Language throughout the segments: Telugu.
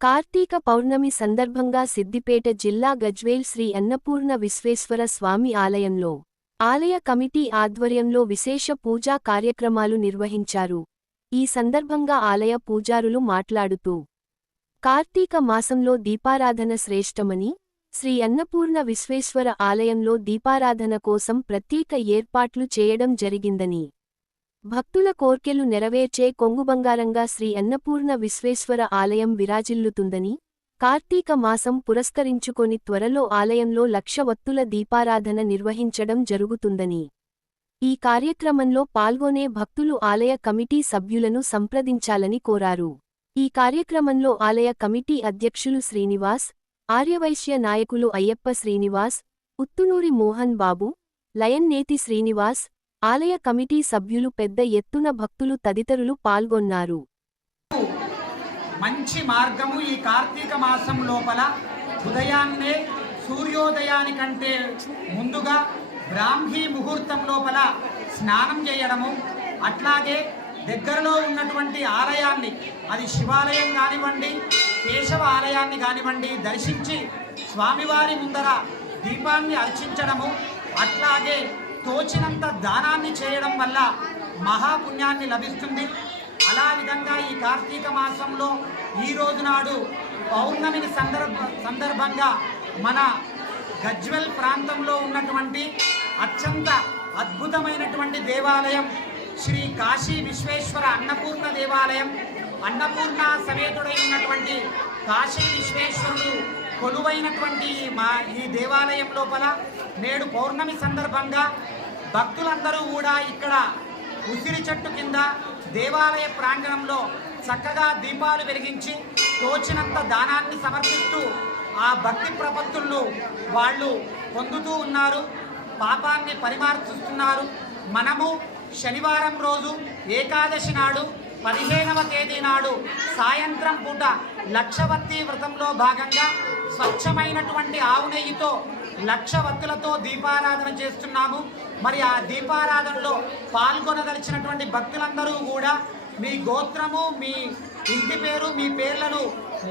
కార్తీక పౌర్ణమి సందర్భంగా సిద్దిపేట జిల్లా గజ్వేల్ శ్రీ అన్నపూర్ణ విశ్వేశ్వర స్వామి ఆలయంలో ఆలయ కమిటీ ఆధ్వర్యంలో విశేష పూజా కార్యక్రమాలు నిర్వహించారు. ఈ సందర్భంగా ఆలయ పూజారులు మాట్లాడుతూ కార్తీక మాసంలో దీపారాధన శ్రేష్టమని శ్రీ అన్నపూర్ణ విశ్వేశ్వర ఆలయంలో దీపారాధన కోసం ప్రత్యేక ఏర్పాట్లు చేయడం జరిగిందని భక్తుల కోర్కెలు నెరవేర్చే కొంగుబంగారంగా శ్రీ అన్నపూర్ణ విశ్వేశ్వర ఆలయం విరాజిల్లుతుందని కార్తీక మాసం పురస్కరించుకొని త్వరలో ఆలయంలో లక్ష వత్తుల దీపారాధన నిర్వహించడం జరుగుతుందని. ఈ కార్యక్రమంలో పాల్గొనే భక్తులు ఆలయ కమిటీ సభ్యులను సంప్రదించాలని కోరారు. ఈ కార్యక్రమంలో ఆలయ కమిటీ అధ్యక్షులు శ్రీనివాస్ ఆర్యవైశ్య నాయకులు అయ్యప్ప శ్రీనివాస్ ఉత్తునూరి మోహన్ బాబు లయన్నేతి శ్రీనివాస్ ఆలయ కమిటీ సభ్యులు పెద్ద ఎత్తున భక్తులు తదితరులు పాల్గొన్నారు. మంచి మార్గము ఈ కార్తీక మాసం లోపల ఉదయాన్నే సూర్యోదయానికంటే ముందుగా బ్రాహ్మీ ముహూర్తం లోపల స్నానం చేయడము అట్లాగే దగ్గరలో ఉన్నటువంటి ఆలయాన్ని అది శివాలయం కానివ్వండి కేశవ ఆలయాన్ని కానివ్వండి దర్శించి స్వామివారి ముందర దీపాన్ని అర్చించడము అట్లాగే తోచినంత దానాన్ని చేయడం వల్ల మహాపుణ్యాన్ని లభిస్తుంది. అలా విధంగా ఈ కార్తీక మాసంలో ఈ రోజు నాడు పౌర్ణమిని సందర్భ సందర్భంగా మన గజ్వెల్ ప్రాంతంలో ఉన్నటువంటి అత్యంత అద్భుతమైనటువంటి దేవాలయం శ్రీ కాశీ విశ్వేశ్వర అన్నపూర్ణ దేవాలయం. అన్నపూర్ణ సమేతుడై ఉన్నటువంటి కాశీ విశ్వేశ్వరుడు కొలువైనటువంటి మా ఈ దేవాలయం లోపల నేడు పౌర్ణమి సందర్భంగా భక్తులందరూ కూడా ఇక్కడ ఉసిరి చెట్టు కింద దేవాలయ ప్రాంగణంలో చక్కగా దీపాలు వెలిగించి తోచినంత దానాన్ని సమర్పిస్తూ ఆ భక్తి ప్రపత్తులను వాళ్ళు పొందుతూ ఉన్నారు. పాపాన్ని పరిమార్చిస్తున్నారు. మనము శనివారం రోజు ఏకాదశి నాడు పదిహేనవ తేదీ నాడు సాయంత్రం పూట లక్షవత్తి వ్రతంలో భాగంగా స్వచ్ఛమైనటువంటి ఆవు నెయ్యితో లక్షవత్తులతో దీపారాధన చేస్తున్నాము. మరి ఆ దీపారాధనలో పాల్గొనదలిచినటువంటి భక్తులందరూ కూడా మీ గోత్రము మీ ఇంటి పేరు మీ పేర్లను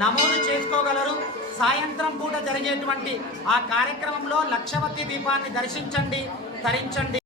నమోదు చేసుకోగలరు. సాయంత్రం పూట జరిగేటువంటి ఆ కార్యక్రమంలో లక్షవత్తి దీపాన్ని దర్శించండి ధరించండి